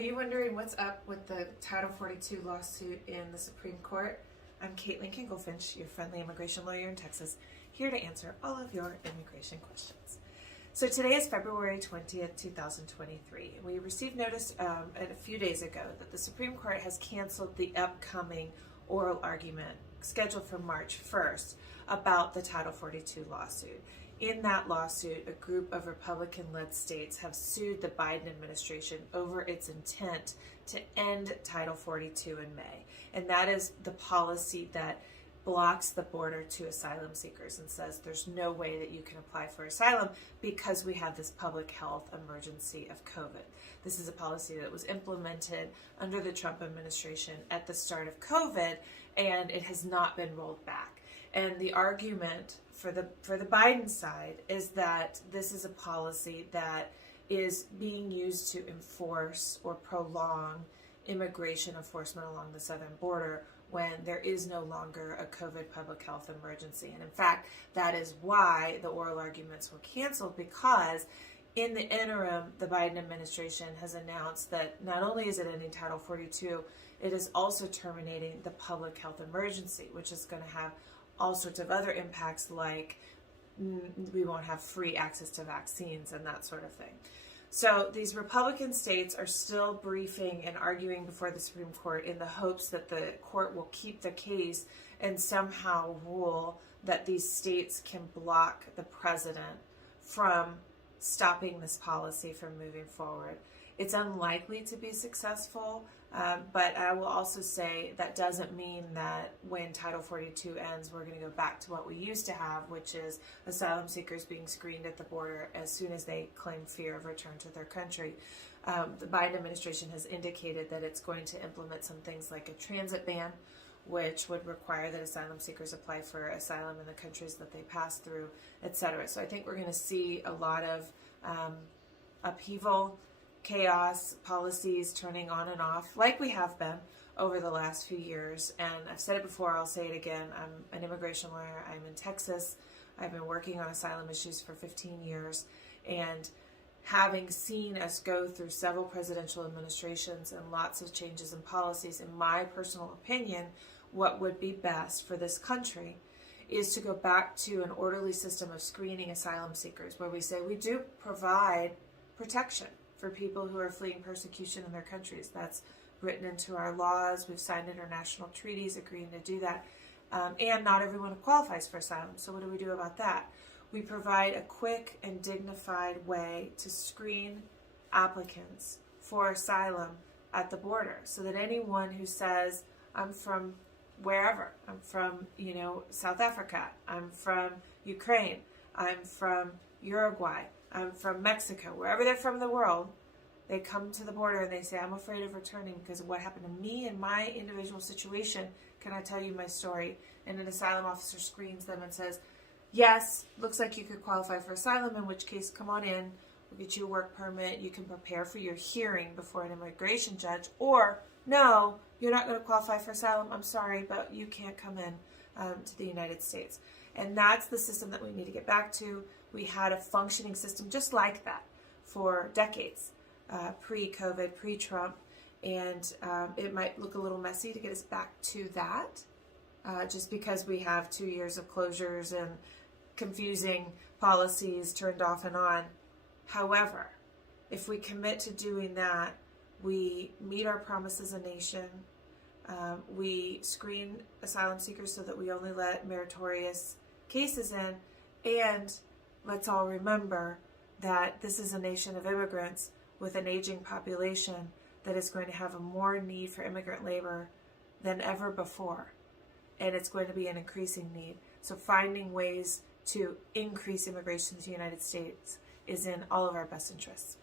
Are you wondering what's up with the Title 42 lawsuit in the Supreme Court? I'm Kate Lincoln-Goldfinch, your friendly immigration lawyer in Texas, here to answer all of your immigration questions. So today is February 20th, 2023. We received notice a few days ago that the Supreme Court has canceled the upcoming oral argument scheduled for March 1st about the Title 42 lawsuit. In that lawsuit, a group of Republican-led states have sued the Biden administration over its intent to end Title 42 in May. And that is the policy that blocks the border to asylum seekers and says there's no way that you can apply for asylum because we have this public health emergency of COVID. This is a policy that was implemented under the Trump administration at the start of COVID, and it has not been rolled back. And the argument for the Biden side is that this is a policy that is being used to enforce or prolong immigration enforcement along the southern border when there is no longer a COVID public health emergency. And in fact, that is why the oral arguments were canceled, because in the interim, the Biden administration has announced that not only is it ending Title 42, it is also terminating the public health emergency, which is going to have all sorts of other impacts, like we won't have free access to vaccines and that sort of thing. So these Republican states are still briefing and arguing before the Supreme Court in the hopes that the court will keep the case and somehow rule that these states can block the president from stopping this policy from moving forward. It's unlikely to be successful, but I will also say that doesn't mean that when Title 42 ends, we're going to go back to what we used to have, which is asylum seekers being screened at the border as soon as they claim fear of return to their country. The Biden administration has indicated that it's going to implement some things like a transit ban, which would require that asylum seekers apply for asylum in the countries that they pass through, etc. So I think we're going to see a lot of upheaval, chaos, policies turning on and off like we have been over the last few years. And I've said it before, I'll say it again, I'm an immigration lawyer, I'm in Texas, I've been working on asylum issues for 15 years, and having seen us go through several presidential administrations and lots of changes in policies, in my personal opinion, what would be best for this country is to go back to an orderly system of screening asylum seekers, where we say we do provide protection for people who are fleeing persecution in their countries. That's written into our laws. We've signed international treaties agreeing to do that. And not everyone qualifies for asylum. So what do we do about that? We provide a quick and dignified way to screen applicants for asylum at the border, so that anyone who says, I'm from wherever, I'm from, South Africa, I'm from Ukraine, I'm from Uruguay, I'm from Mexico, wherever they're from in the world, they come to the border and they say, I'm afraid of returning because of what happened to me in my individual situation. Can I tell you my story? And an asylum officer screens them and says, yes, looks like you could qualify for asylum, in which case, come on in, we'll get you a work permit, you can prepare for your hearing before an immigration judge, or no, you're not going to qualify for asylum, I'm sorry, but you can't come in to the United States. And that's the system that we need to get back to. We had a functioning system just like that for decades, pre-COVID, pre-Trump, and it might look a little messy to get us back to that, just because we have 2 years of closures and confusing policies turned off and on. However, if we commit to doing that, we meet our promise as a nation, we screen asylum seekers so that we only let meritorious cases in, and let's all remember that this is a nation of immigrants with an aging population that is going to have a more need for immigrant labor than ever before. And it's going to be an increasing need. So finding ways to increase immigration to the United States is in all of our best interests.